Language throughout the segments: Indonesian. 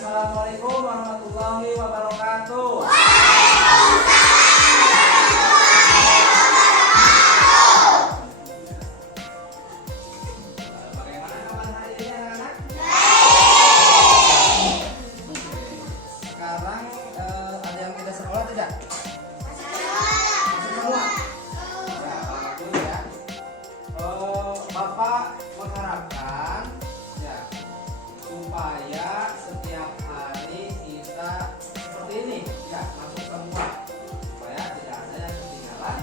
Assalamualaikum warahmatullahi wabarakatuh. Bagaimana kabar hari ini anak-anak? Sekarang ada yang tidak sekolah tidak? Masih semua? Ya, alhamdulillah ya. Bapak mengharapkan ya supaya setiap hari kita seperti ini ya, masuk semua supaya tidak ada yang ketinggalan.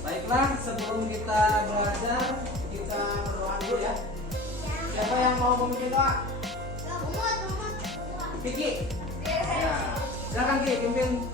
Baiklah, sebelum kita belajar kita berdoa dulu ya. Siapa yang mau memimpin doa? Kiki. Ya, silakan Ki, pimpin.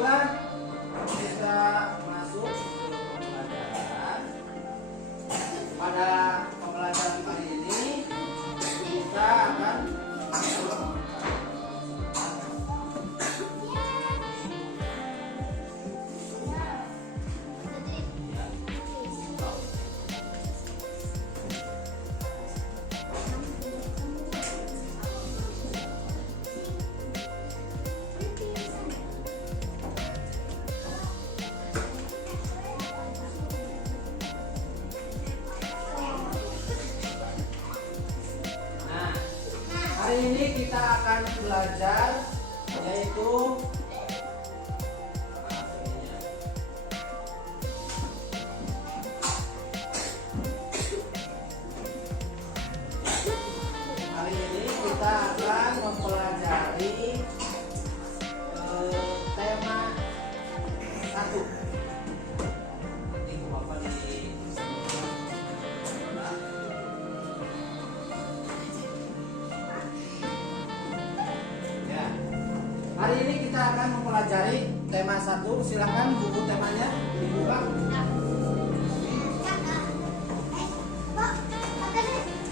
baiklah, kita masuk ke pembelajaran. Pada pembelajaran kali ini kita akan hari ini kita akan belajar yaitu hari ini kita akan mempelajari tema 1. Nanti Bapak di Hari ini kita akan mempelajari tema 1. Silakan buku temanya dibuka.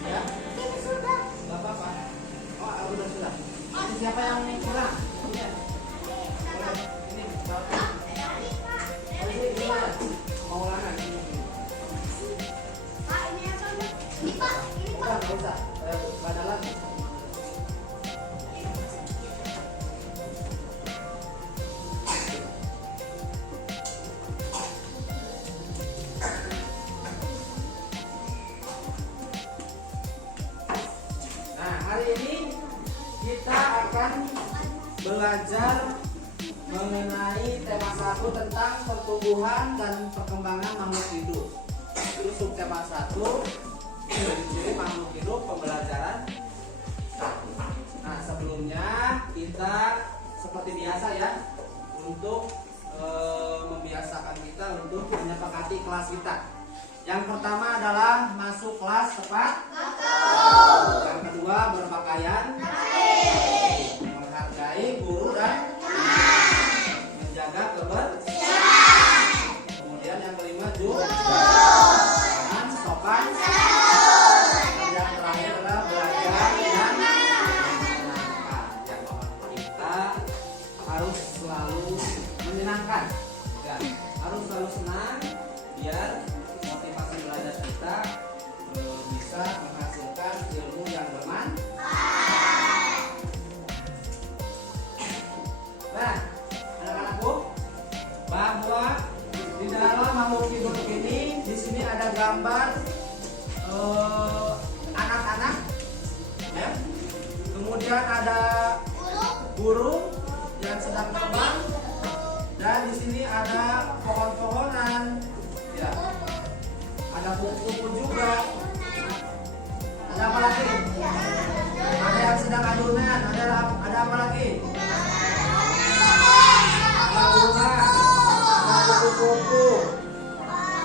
Ya. Ini sudah. Gak apa-apa. Oh, sudah. Ini siapa yang kurang? Iya. Ini. Ini mau ulangan. Pak, ini apa? Ini Pak, ini Pak. Nggak usah. Badan lagi. Hari ini kita akan belajar mengenai tema 1 tentang pertumbuhan dan perkembangan makhluk hidup. Itu subtema 1, ciri-ciri makhluk hidup, pembelajaran 1. Nah, sebelumnya kita seperti biasa ya, untuk membiasakan kita untuk menyepakati kelas kita. Yang pertama adalah masuk kelas tepat waktu. Yang kedua berpakaian rapi, menghargai guru dan menjaga kebersihan. Kemudian yang kelima dengan sopan. Dan yang terakhir adalah belajar dan menyenangkan. Yang kita harus selalu menyenangkan, ya, harus selalu senang biar motivasi belajar kita bisa menghasilkan ilmu yang bermanfaat. Nah, anak-anakku, bahwa di dalam makhluk hidup ini di sini ada gambar anak-anak, ya. Kemudian ada burung yang sedang terbang, dan di sini ada pohon-pohonan, ya. Ada kupu-kupu juga. Ada apa lagi? Ada yang sedang adunan. Ada apa lagi? Ada bunga. Ada kupu-kupu.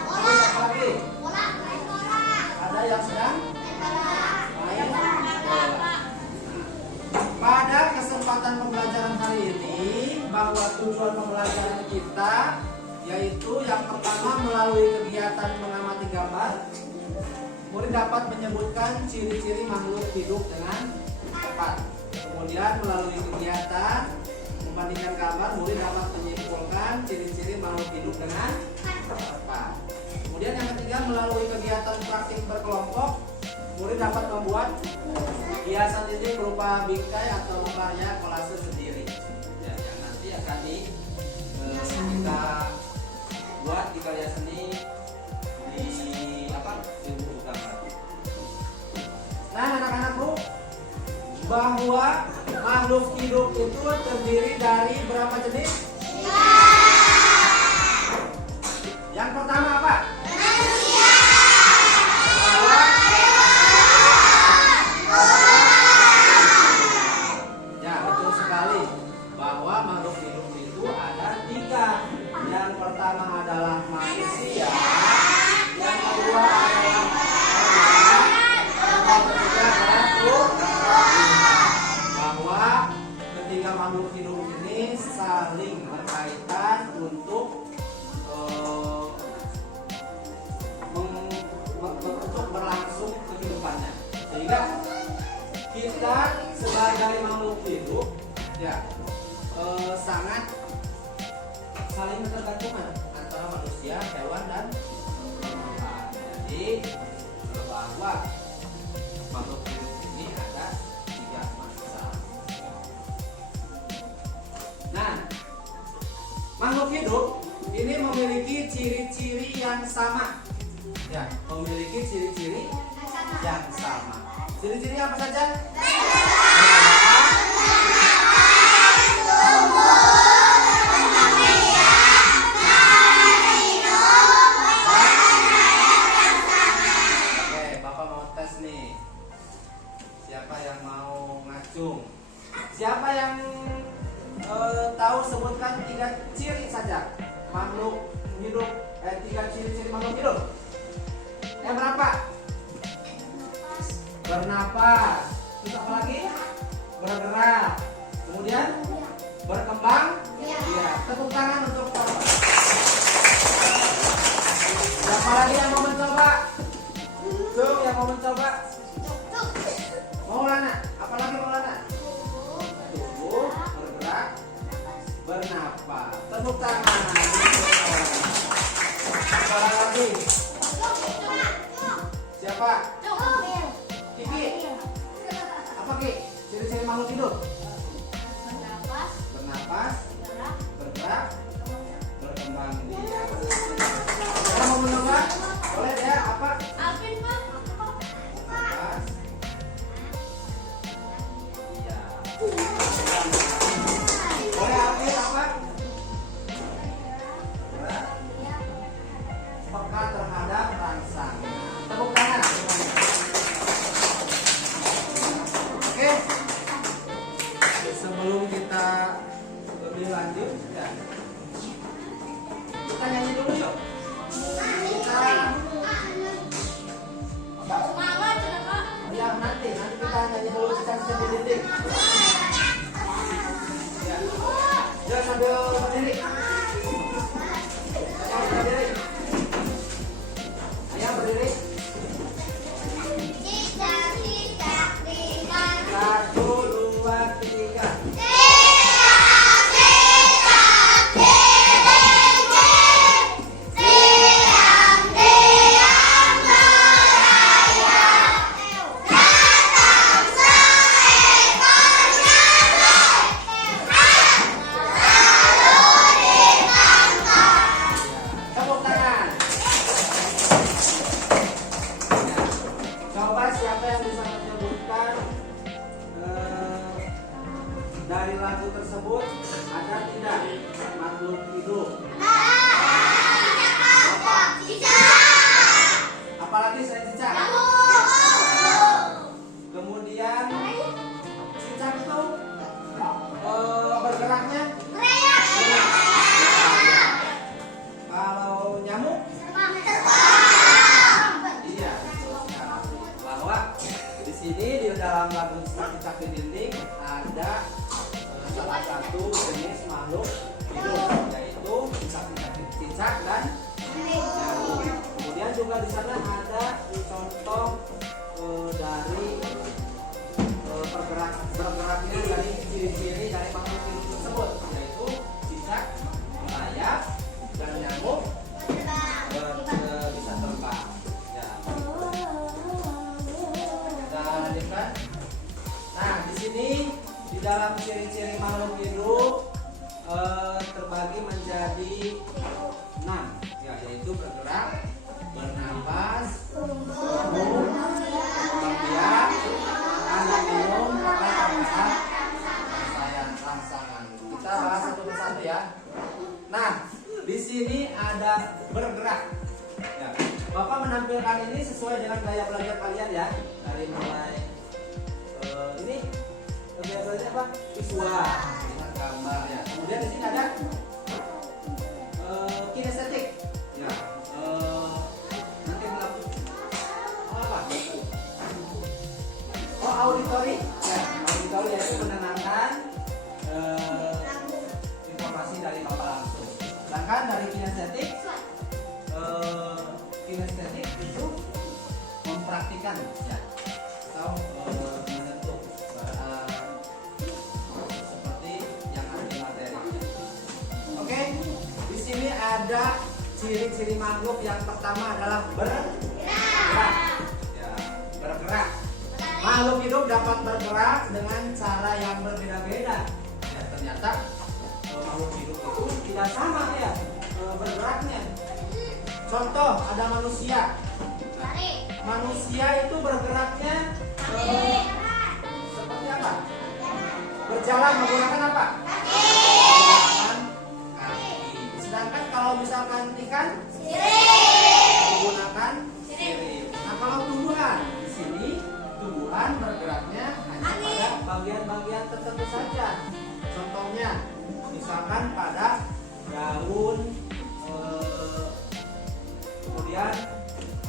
Ada apa lagi? Ada yang sedang main bola. Pada kesempatan pembelajaran hari ini, bahwa tujuan pembelajaran kita yaitu yang pertama, melalui kegiatan mengamati gambar, murid dapat menyebutkan ciri-ciri makhluk hidup dengan tepat. Kemudian melalui kegiatan membandingkan gambar, murid dapat menyimpulkan ciri-ciri makhluk hidup dengan tepat. Kemudian yang ketiga, melalui kegiatan praktik berkelompok, murid dapat membuat hiasan titik berupa bingkai atau karya kolase sendiri, ya, yang nanti akan kita buat di karya seni di buku gambar. Nah, anak-anakku, bahwa makhluk hidup itu terdiri dari berapa jenis? Yang pertama apa? Manusia. Ya, betul sekali, bahwa makhluk hidup itu ada 3. Yang pertama adalah manusia, yang kedua adalah hewan, yang ketiga adalah tumbuhan. Bahwa ketiga makhluk hidup ini saling berkaitan untuk untuk berlangsung kehidupannya. Sehingga kita sebagai makhluk hidup ya sangat saling bergantungan antara manusia, hewan dan tumbuhan. Jadi bahwa makhluk hidup ini ada 3 massa. Nah, makhluk hidup ini memiliki ciri-ciri yang sama. Ya, memiliki ciri-ciri yang sama. Ciri-ciri apa saja? Oke, Bapak mau tes nih. Siapa yang mau ngacung? Siapa yang tahu sebutkan 3 ciri saja makhluk hidup? 3 ciri-ciri makhluk hidup. Yang berapa? Bernapas. Terus apa lagi? Bergerak. Kemudian berkembang. Iya. Tepuk tangan untuk Bapak. Siapa lagi yang mau mencoba? Tuh, yang mau mencoba. Maulana. Apa lagi Maulana? Tubuh, bergerak, bernapas. Tepuk tangan. Apa lagi? Siapa? Kiki. Apa Ki? Ciri-ciri makhluk hidup? Bernapas, bergerak, berkembang biak. Kita mau mencoba? Boleh ya? Apa? Bernapas. Iya. Boleh Alvin apa? Bergerak. Peka terhadap rangsangan. Tepuk tangan. Oke. Sebelum kita lebih lanjut, ya. Kita nyanyi dulu yuk. Kita ya nanti kita nyanyi dulu sisa-sisa di dinding. Ya. Jangan sambil berdiri. Jangan berdiri. Ayo berdiri. 1, 2, 3. Tepuk tangan. Coba siapa yang bisa menyebutkan dari lagu tersebut ada tidak makhluk hidup? Apalagi selain cicak? Kemudian cicak itu bergeraknya? Kalau nyamuk? Iya. Bahwa di sini di dalam lagu cicak di dinding ada salah satu jenis makhluk hidup, yaitu cicak dan nyamuk. Kemudian juga di sana ada contoh dari bergeraknya dari ciri-ciri dari makhluk hidup tersebut, yaitu cicak merayap dan nyamuk bisa terbang. Ya. Kita lanjutkan. Nah, di sini di dalam ciri-ciri makhluk hidup terbagi menjadi 6, ya, yaitu bergerak, bernapas, tumbuh, berkembang biak, makan dan minum, pakai rangsangan. Kita bahas satu persatu ya. Nah, di sini ada bergerak. Ya, Bapak menampilkan ini sesuai dengan gaya belajar kalian ya, dari mulai ini gaya belajar apa? Visual, dengan gambar ya. Kemudian di sini ada kinestetik. Ya, nanti melakukan apa? Auditori. Ya, auditori yaitu menenangkan misalkan dari kinestetik, kinestetik itu mempraktikkan ya, atau menyentuh seperti yang ada di materi. Oke, di sini ada ciri-ciri makhluk. Yang pertama adalah bergerak. Ya, bergerak. Makhluk hidup dapat bergerak dengan cara yang berbeda-beda. Ya, ternyata makhluk hidup itu tidak sama ya bergeraknya. Contoh, ada manusia. Manusia itu bergeraknya seperti apa? Berjalan menggunakan apa? Menggunakan kaki. Sedangkan kalau misalkan ikan menggunakan sirip. Nah, kalau tumbuhan di sini tumbuhan bergeraknya hanya pada bagian-bagian tertentu saja. Contohnya, misalkan pada daun, kemudian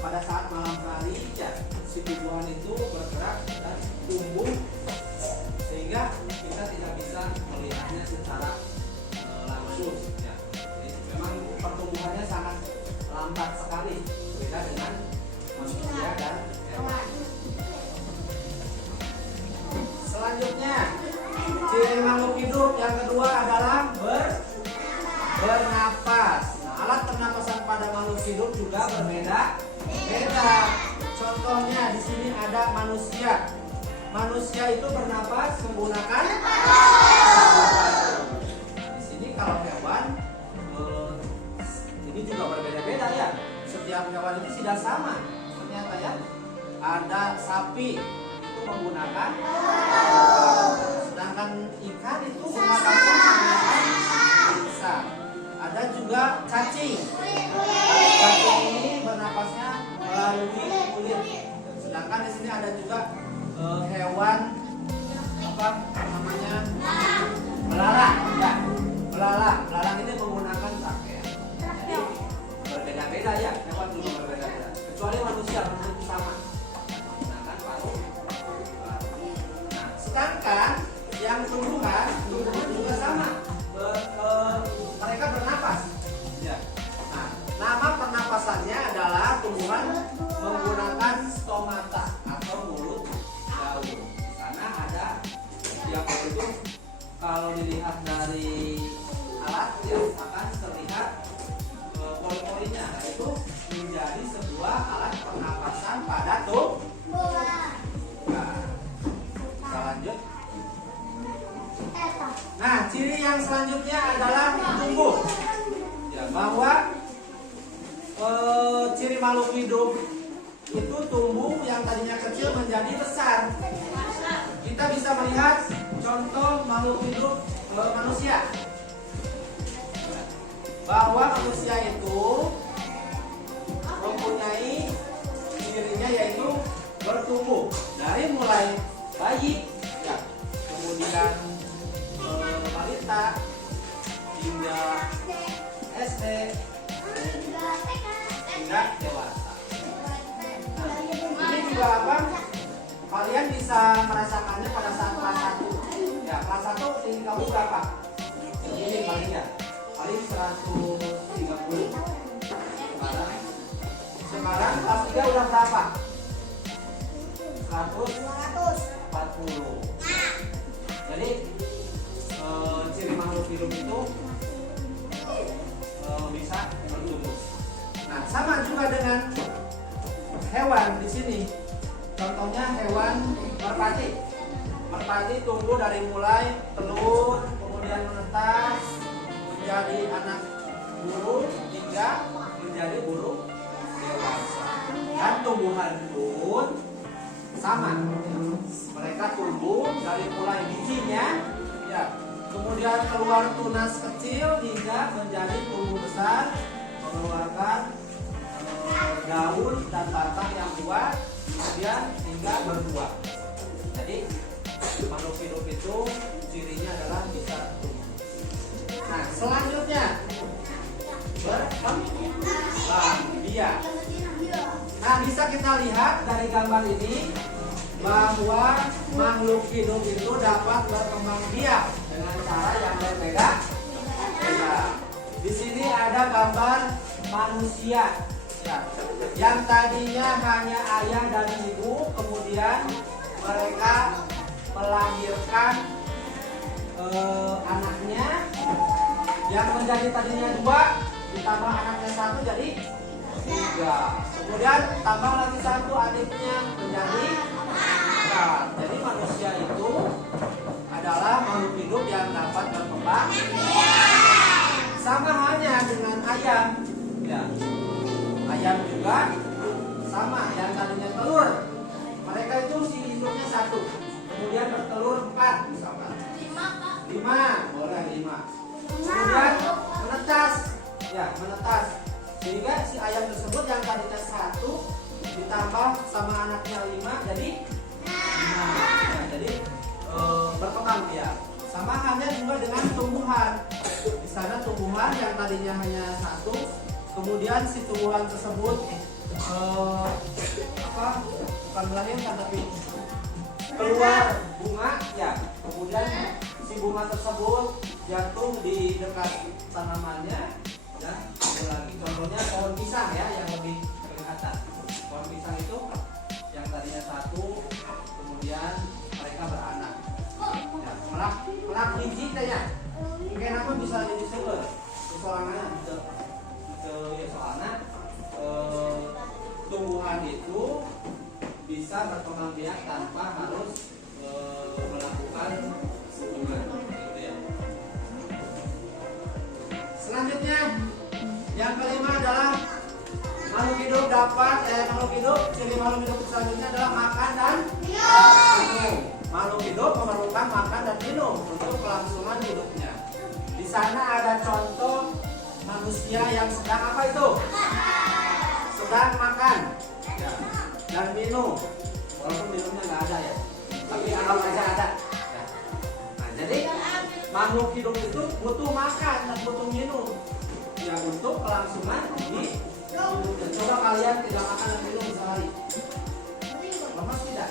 pada saat malam hari ya, si tumbuhan itu bergerak dan tumbuh sehingga kita tidak bisa melihatnya secara langsung ya. Jadi, memang pertumbuhannya sangat lambat sekali, beda dengan manusia dan hewan. Selanjutnya, ciri makhluk hidup yang kedua adalah bernapas. Nah, alat pernapasan pada makhluk hidup juga berbeda. Contohnya di sini ada manusia. Manusia itu bernapas menggunakan. Di sini kalau hewan ini juga berbeda-beda ya. Setiap hewan itu tidak sama. Ternyata ya, ada sapi itu menggunakan, sedangkan ikan itu menggunakan bisa. Ada juga cacing. Cacing ini bernapasnya melalui kulit. Sedangkan di sini ada juga hewan apa namanya, belalang. Ya, belalang ini menggunakan pakaian. Jadi berbeda-beda ya, hewan juga berbeda-beda. Kecuali manusia itu sama. Sedangkan paru. Nah, sedangkan yang tumbuhan juga sama. Mereka bernapas. Ya. Nah, nama pernapasannya adalah tumbuhan menggunakan stomata atau mulut daun. Di sana ada yang itu kalau dilihat dari alat ya akan terlihat pori-porinya, itu menjadi sebuah alat pernapasan pada tumbuhan. Nah, kita lanjut. Nah, ciri yang selanjutnya adalah tumbuh. Ya, bahwa ciri makhluk hidup itu tumbuh yang tadinya kecil menjadi besar. Kita bisa melihat contoh makhluk hidup manusia. Bahwa manusia itu mempunyai cirinya yaitu bertumbuh dari mulai bayi, ya, kemudian balita hingga SD hingga dewasa. Nah, ini juga apa? Kalian bisa merasakannya pada saat kelas 1. Ya, kelas 1 tinggi kamu berapa? Ini paling ya. Paling 130. Sekarang kelas 3 udah berapa? 140. Jadi ciri makhluk hidup itu bisa bertumbuh. Nah, sama juga dengan hewan di sini. Contohnya hewan merpati. Merpati tumbuh dari mulai telur, kemudian menetas, menjadi anak burung hingga menjadi burung dewasa. Dan tumbuhan pun sama. Mereka tumbuh dari mulai bijinya, ya, kemudian keluar tunas kecil hingga menjadi tumbuh besar, mengeluarkan daun dan batang yang kuat, kemudian hingga berbuah. Jadi makhluk hidup itu cirinya adalah bisa tumbuh. Nah, selanjutnya berkembang biak. Nah, bisa kita lihat dari gambar ini bahwa makhluk hidup itu dapat berkembang biak dengan cara yang berbeda. Di sini ada manusia. Ya. Yang tadinya hanya ayah dan ibu, kemudian mereka melahirkan anaknya yang menjadi tadinya 2 ditambah anaknya 1 jadi 3. Kemudian tambah lagi 1 adiknya menjadi 4. Jadi manusia itu adalah makhluk hidup yang dapat berkembang. Sama halnya dengan ayam. Ya. Ayam juga sama, yang tadinya telur. Mereka itu si induknya 1, kemudian bertelur 4 misalkan. 5, boleh 5. Kemudian menetas, ya menetas. Sehingga si ayam tersebut yang tadinya 1 ditambah sama anaknya 5 jadi 5. Ya, jadi berkembang dia. Sama halnya juga dengan tumbuhan. Di sana tumbuhan yang tadinya hanya 1, kemudian si tumbuhan tersebut bukan melahirkan tapi keluar bunga, ya. Kemudian si bunga tersebut jatuh di dekat tanamannya, ya. Lagi contohnya pohon pisang ya yang lebih kelihatan. Pohon pisang itu yang tadinya 1, kemudian mereka beranak. Ya, melak biji tanya. Mungkin aku bisa jadi seger. Soalnya ya soalnya tumbuhan itu bisa berkembang biak tanpa harus melakukan hubungan, gitu ya. Selanjutnya yang kelima adalah makhluk hidup ciri makhluk hidup selanjutnya adalah makan dan minum. Makhluk hidup memerlukan makan dan minum untuk kelangsungan hidupnya. Di sana ada contoh manusia yang sedang apa itu? Sedang makan, ya, dan minum. Walaupun minumnya nggak ada ya, tapi alam aja ada. Ya. Nah, jadi makhluk hidup itu butuh makan dan butuh minum, ya untuk kelangsungan di hidupnya. Coba kalian tidak makan dan minum sehari, lemas tidak?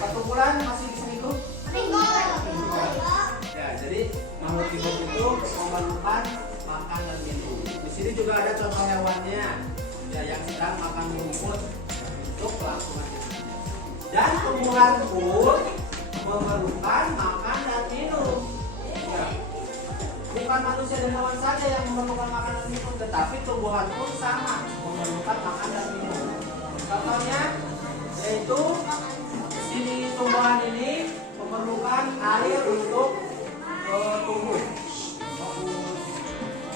1 bulan masih bisa hidup? Ya, jadi makhluk hidup itu memerlukan makan dan minum. Di sini juga ada contoh hewannya, ya, yang sedang makan rumput untuk kelangsungan hidupnya. Dan tumbuhan pun memerlukan makan dan minum. Ya. Bukan manusia dan hewan saja yang memerlukan makan dan minum, tetapi tumbuhan pun sama memerlukan makan dan minum. Contohnya yaitu sini tumbuhan ini memerlukan air untuk tumbuh.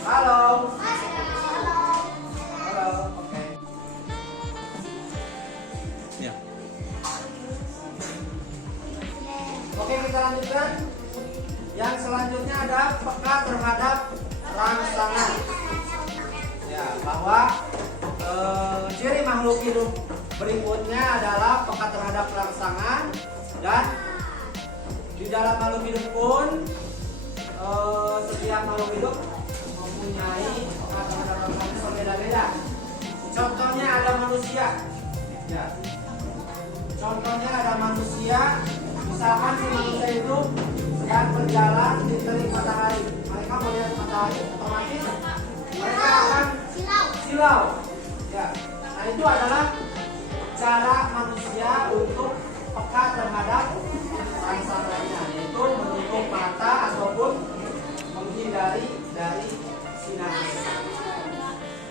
Halo. Halo. Oke. Ya. Oke, kita lanjutkan. Yang selanjutnya ada peka terhadap rangsangan. Ya, bahwa ciri makhluk hidup berikutnya adalah peka terhadap rangsangan, dan di dalam makhluk hidup pun setiap makhluk hidup mempunyai peka terhadap rangsangan berbeda-beda. Contohnya ada manusia. Ya. Contohnya ada manusia. Misalkan si manusia itu sedang berjalan di terik matahari. Mereka melihat matahari, otomatis mereka akan silau. Ya. Nah, itu adalah cara manusia untuk peka terhadap rangsangannya, yaitu menutup mata ataupun menghindari dari sinar.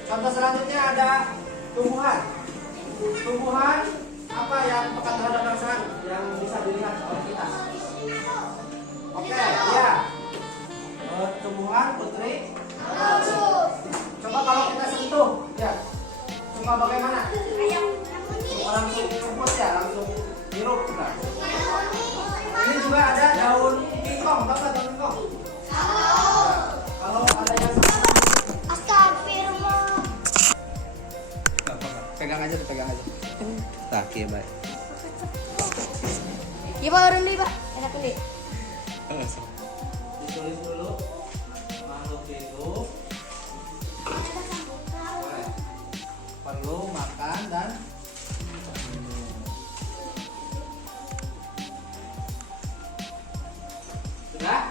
Contoh selanjutnya ada tumbuhan. Tumbuhan apa yang peka terhadap rangsangan yang bisa dilihat oleh kita? Oke, ya. Tumbuhan Putri. Coba kalau kita sentuh, ya. Coba bagaimana? Langsung rumput ya, langsung hirup. Nah. Ini juga ada daun kingkong, tahu nggak daun kingkong? Kalau ada yang Astagfirullah. pegang aja, pegang aja. Nah, iya baik. Iya Pak, urun dulu Pak. Enak dulu. Ditulis dulu makhluk hidup perlu makan dan minum. Sudah?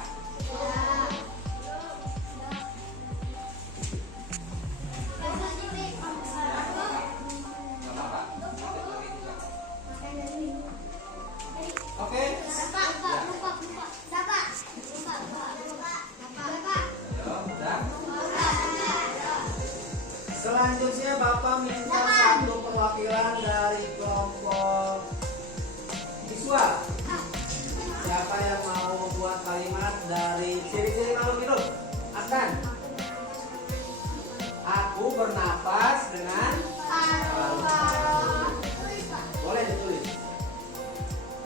meminta satu perwakilan dari kelompok siswa. Siapa yang mau membuat kalimat dari ciri-ciri makhluk hidup? Akan. Aku bernapas dengan paru-paru. Boleh ditulis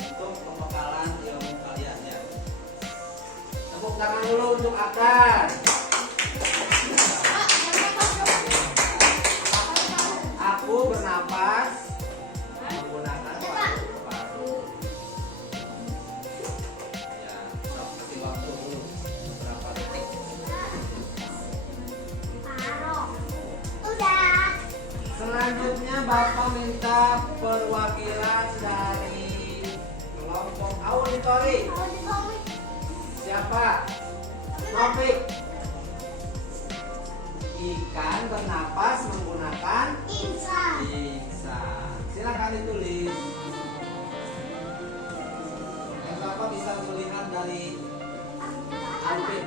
untuk pembekalan ilmu kalian ya. Tepuk tangan dulu untuk Akan. Aku bernapas menggunakan paru-paru. Ya, kasih waktu dulu berapa detik. Selanjutnya Bapak minta perwakilan dari kelompok auditori. Siapa? Taufik. Ikan bernapas menggunakan insan. Silakan ditulis. Yang Bapak bisa melihat dari Taufik.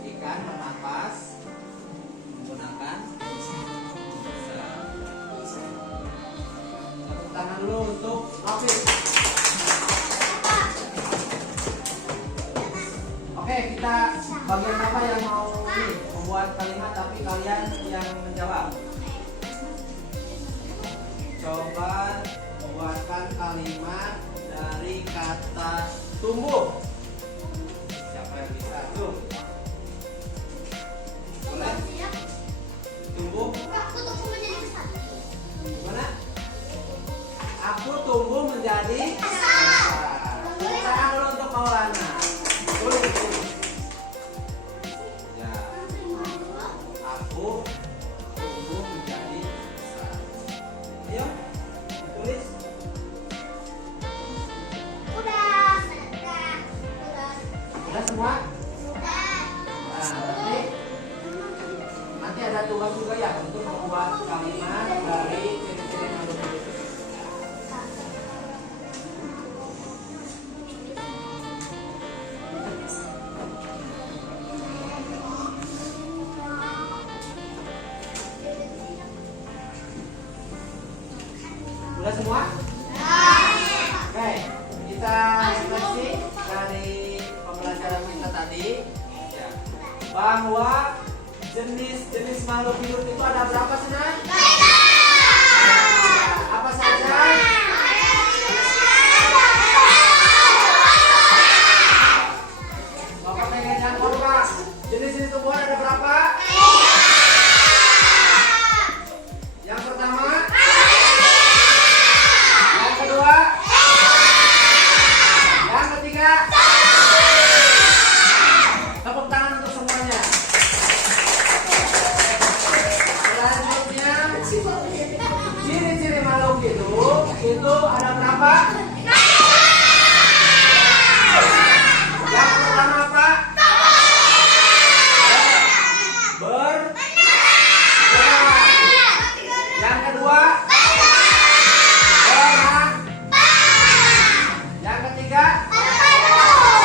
Ikan bernapas menggunakan insan. Tepuk tangan dulu untuk Taufik. Oke, kita bagian apa yang mau membuat kalimat tapi kalian yang menjawab. Coba buatkan kalimat dari kata tumbuh. Siapa yang bisa? Tuh. Boleh? Tumbuh. Gimana? Aku tumbuh menjadi besar. Tangan dulu untuk Maulana. Tulis. Ya. Aku tumbuh menjadi besar. Ayo, tulis. Udah semua? Nah, nanti ada tugas juga ya untuk membuat kalimat dari ciri-ciri makhluk hidup. Udah semua? Oke, kita refleksi dari pembelajaran kita tadi ya, bahwa jenis-jenis makhluk hidup itu ada berapa sih, Nay? Apa saja? Bapak pengen yang Pak. Jenis-jenis tumbuhan ada berapa? Yang pertama, yang kedua, yang ketiga. Tepuk tangan untuk semuanya. Selanjutnya, ciri-ciri makhluk hidup itu ada berapa? Yang pertama apa? Bergerak. Yang kedua, berenang. Yang ketiga, makan dan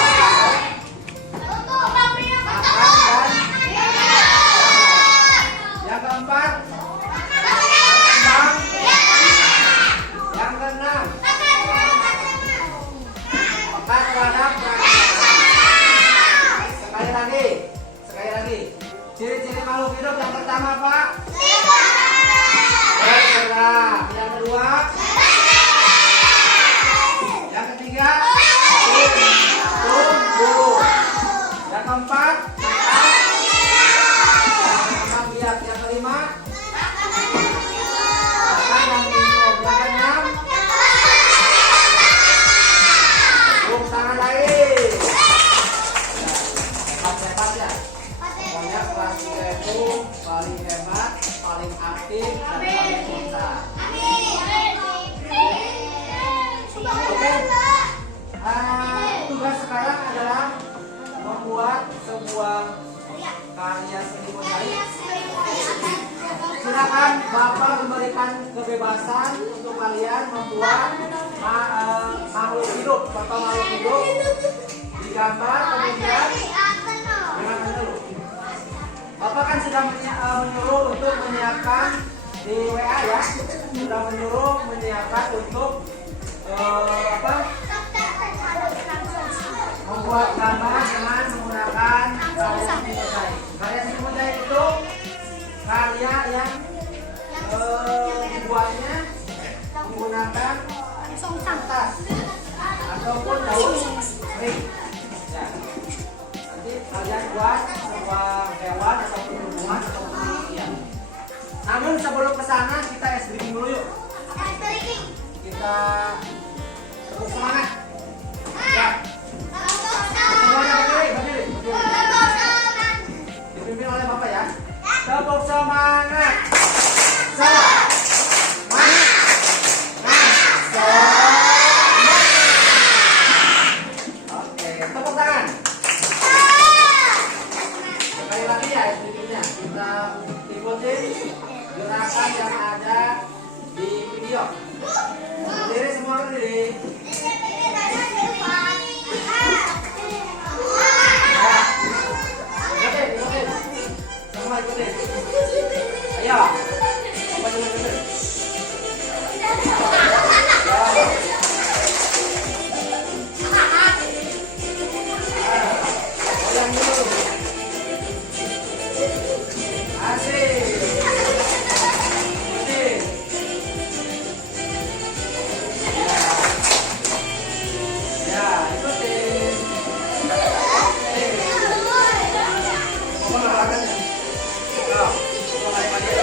yang keempat, berkembang. Yang keenam, makan terhadap sekali lagi. Ciri-ciri makhluk hidup yang pertama apa? Bergerak. Yang kedua, yang ketiga, tumbuh. Yang keempat, makan biak. Yang kelima, makan dan minum. Yang keenam, tepuk tangan lagi. Hebat ya. Pokoknya kelas 3 itu paling hebat, paling aktif, dan paling pintar. Oke. Tugas sekarang adalah membuat sebuah karya seni mozaik. Silakan Bapak memberikan kebebasan untuk kalian membuat makhluk hidup, contoh makhluk hidup digambar kemudian dengarkan dulu. Bapak kan sudah menyuruh untuk menyiapkan di WA ya, sudah menyuruh menyiapkan untuk membuat gambar dengan menggunakan karya seni mozaik. Karya seni mozaik itu karya yang dibuatnya menggunakan kertas ataupun daun kering. Ya. Nanti kalian buat sebuah hewan ataupun tumbuhan ataupun manusia. Namun sebelum ke sana kita es breaking dulu yuk. Kita tepuk semangat. Ya. Semuanya berdiri. Dipimpin oleh Bapak ya. Tepuk semangat. Oke, tepuk tangan. Sekali lagi ya SPP-nya. Kita ikuti gerakan yang ada di video. Berdiri semua berdiri. Ikutin. Semua ikutin. Ayo. Coba dulu ikutin. Goyang dulu. Asik. Ikutin. Ya, ikutin. Oke. Coba olahraga. Coba kali-kali.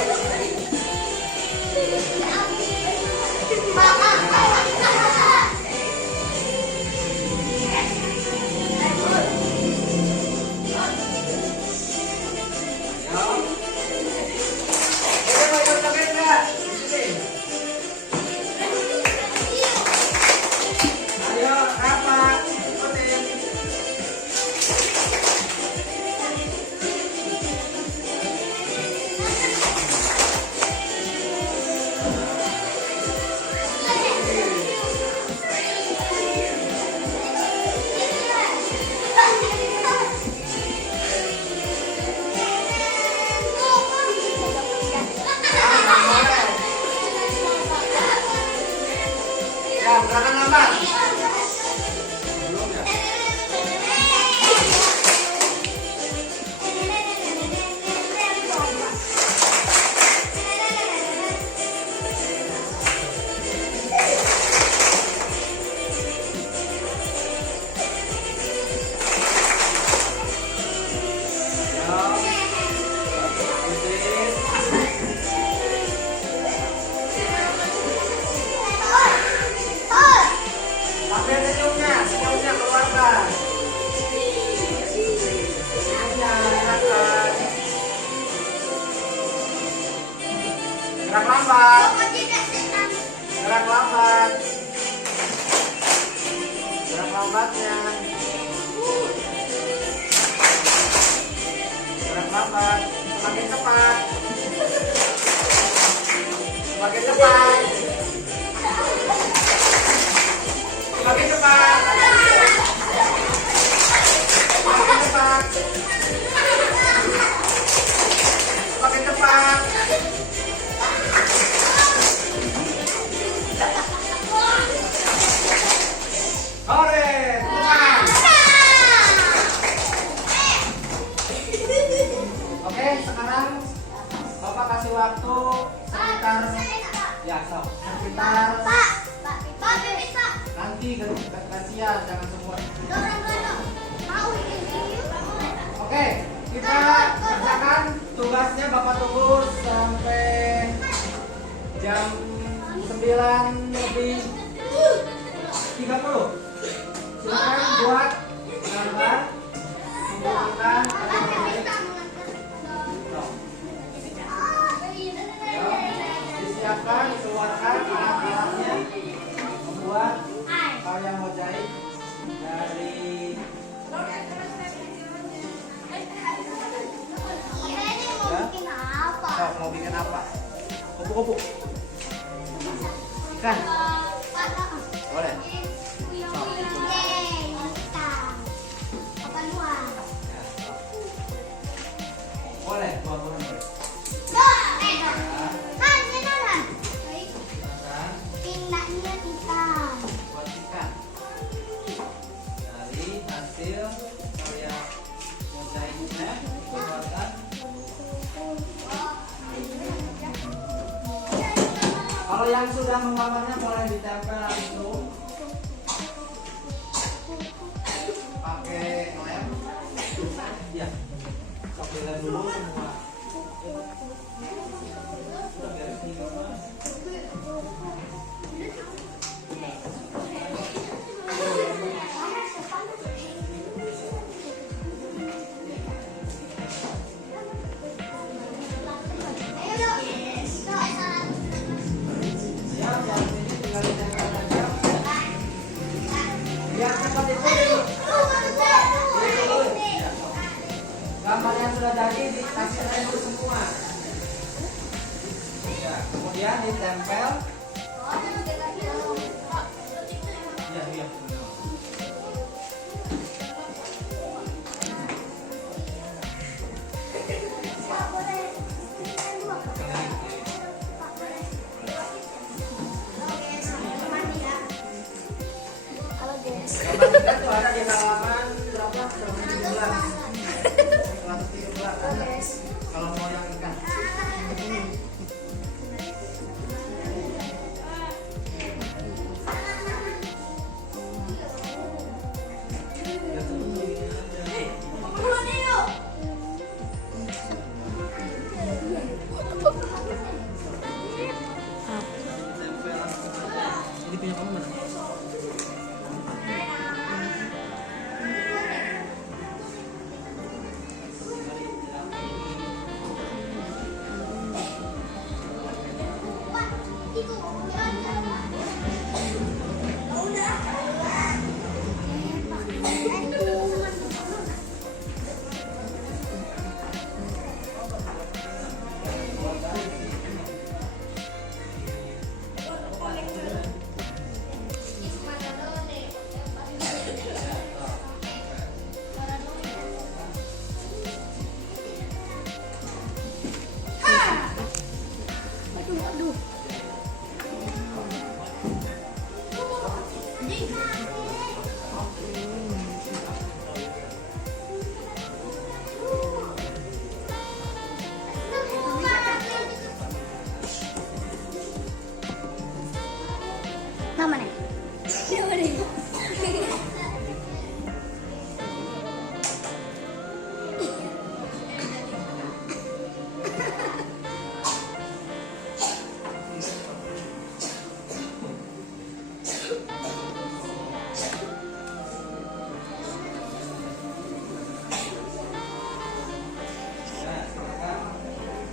Ayo, rapat, ikutin. Ya, gerakan lambat. Belum ya? Pakai senyumnya keluarkan. Senyumnya gerakkan. Gerak lambat. Gerak lambat. Gerak lambatnya. Gerak lambat. Semakin cepat. Semakin cepat. Semakin cepat. Semakin cepat. Semakin cepat. Hore, pulang. Oke, sekarang Bapak kasih waktu sekitar nanti gantian, jangan semua. Oke, kita kerjakan tugasnya. Bapak tunggu sampai jam 9:30. Silakan buat gambar menggunakan disiapkan, dikeluarkan alat-alatnya membuat karya mozaik dari mau bikin apa? Kupu-kupu ikan boleh. Boleh, buat boleh. Kalau yang sudah menggambarnya boleh ditempel langsung pakai lem. Ya, pakai lem dulu semua. Gambar yang sudah jadi dikasih lem dulu semua. Ya, kemudian ditempel. Ya, iya. Gambar kita tuh ada di halaman berapa? 113 ada. Kalau mau yang ikan. Ini punya kamu mana? Namanya?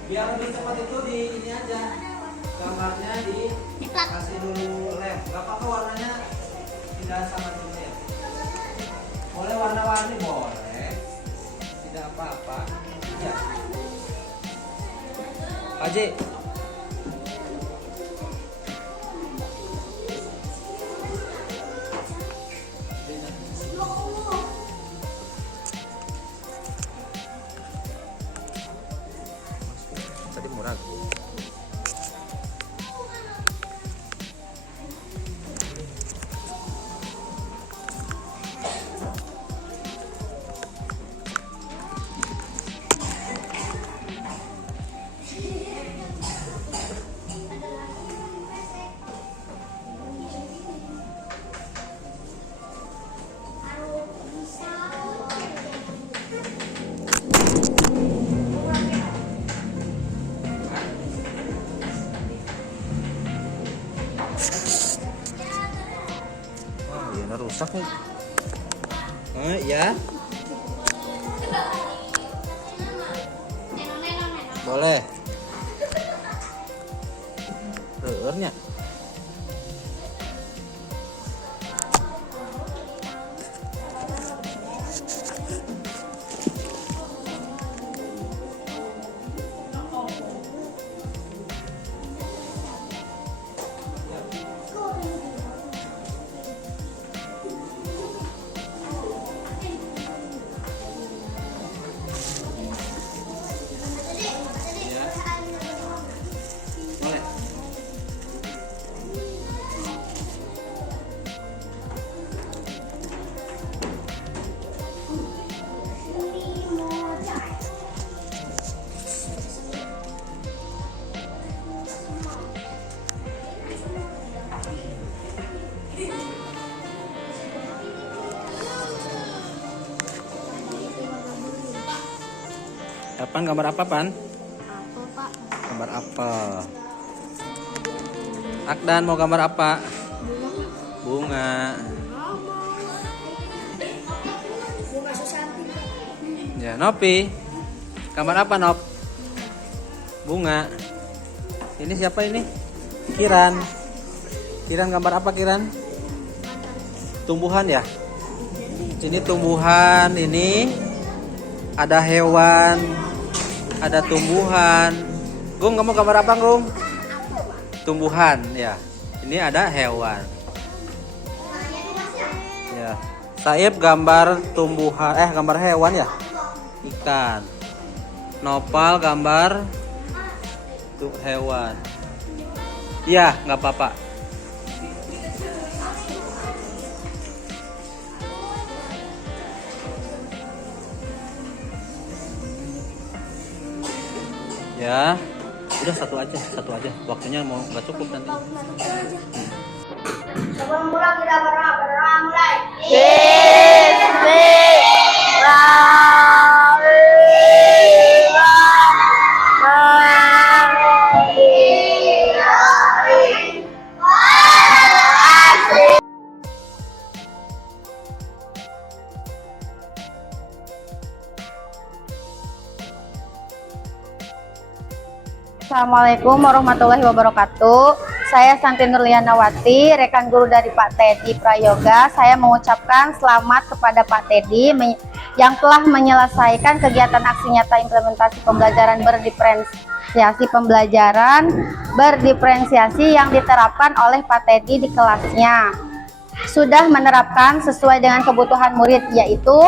Biar lebih cepat itu di ini aja, gambarnya dikasih dulu lem. Gak apa-apa warnanya tidak sama dulu ya. Boleh warna-warni boleh, tidak apa-apa. Ya. Pak Ji. Tadi murah. Wah, rusak nih. Ya. Boleh. Reurnya. Boleh. Kapan gambar apa, Pan? Apel, Pak. Gambar apel. Akdan mau gambar apa? Bunga. Bunga Susanti. Ya, Nopi. Gambar apa, Nop? Bunga. Ini siapa ini? Kiran. Kiran gambar apa, Kiran? Tumbuhan ya? Sini tumbuhan, ini ada hewan, ada tumbuhan. Gung, kamu gambar apa, Gung? Tumbuhan, ya. Ini ada hewan. Ya. Saib gambar tumbuhan, gambar hewan ya? Ikan. Nopal gambar hewan. Iya, nggak apa-apa. Ya, udah satu aja. Waktunya mau nggak cukup nanti. Sebelum mulai kita berdoa mulai. Assalamualaikum warahmatullahi wabarakatuh. Saya Santi Nurlianawati, rekan guru dari Pak Teddy Prayoga. Saya mengucapkan selamat kepada Pak Teddy yang telah menyelesaikan kegiatan aksi nyata implementasi pembelajaran berdiferensiasi yang diterapkan oleh Pak Teddy di kelasnya. Sudah menerapkan sesuai dengan kebutuhan murid, yaitu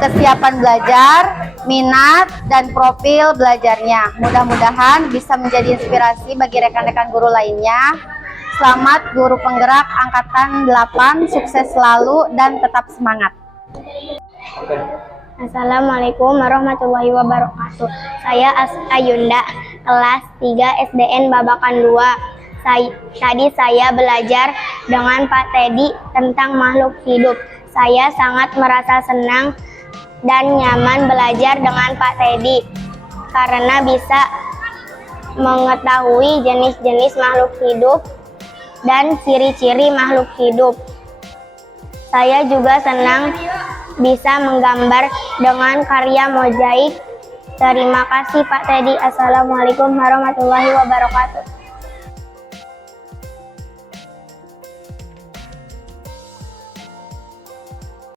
kesiapan belajar, minat, dan profil belajarnya. Mudah-mudahan bisa menjadi inspirasi bagi rekan-rekan guru lainnya. Selamat Guru Penggerak Angkatan 8, sukses selalu dan tetap semangat. Assalamualaikum warahmatullahi wabarakatuh. Saya Ayunda, kelas 3 SDN Babakan 2. Tadi saya belajar dengan Pak Teddy tentang makhluk hidup. Saya sangat merasa senang dan nyaman belajar dengan Pak Teddy karena bisa mengetahui jenis-jenis makhluk hidup dan ciri-ciri makhluk hidup. Saya juga senang bisa menggambar dengan karya mozaik. Terima kasih Pak Teddy. Assalamualaikum warahmatullahi wabarakatuh.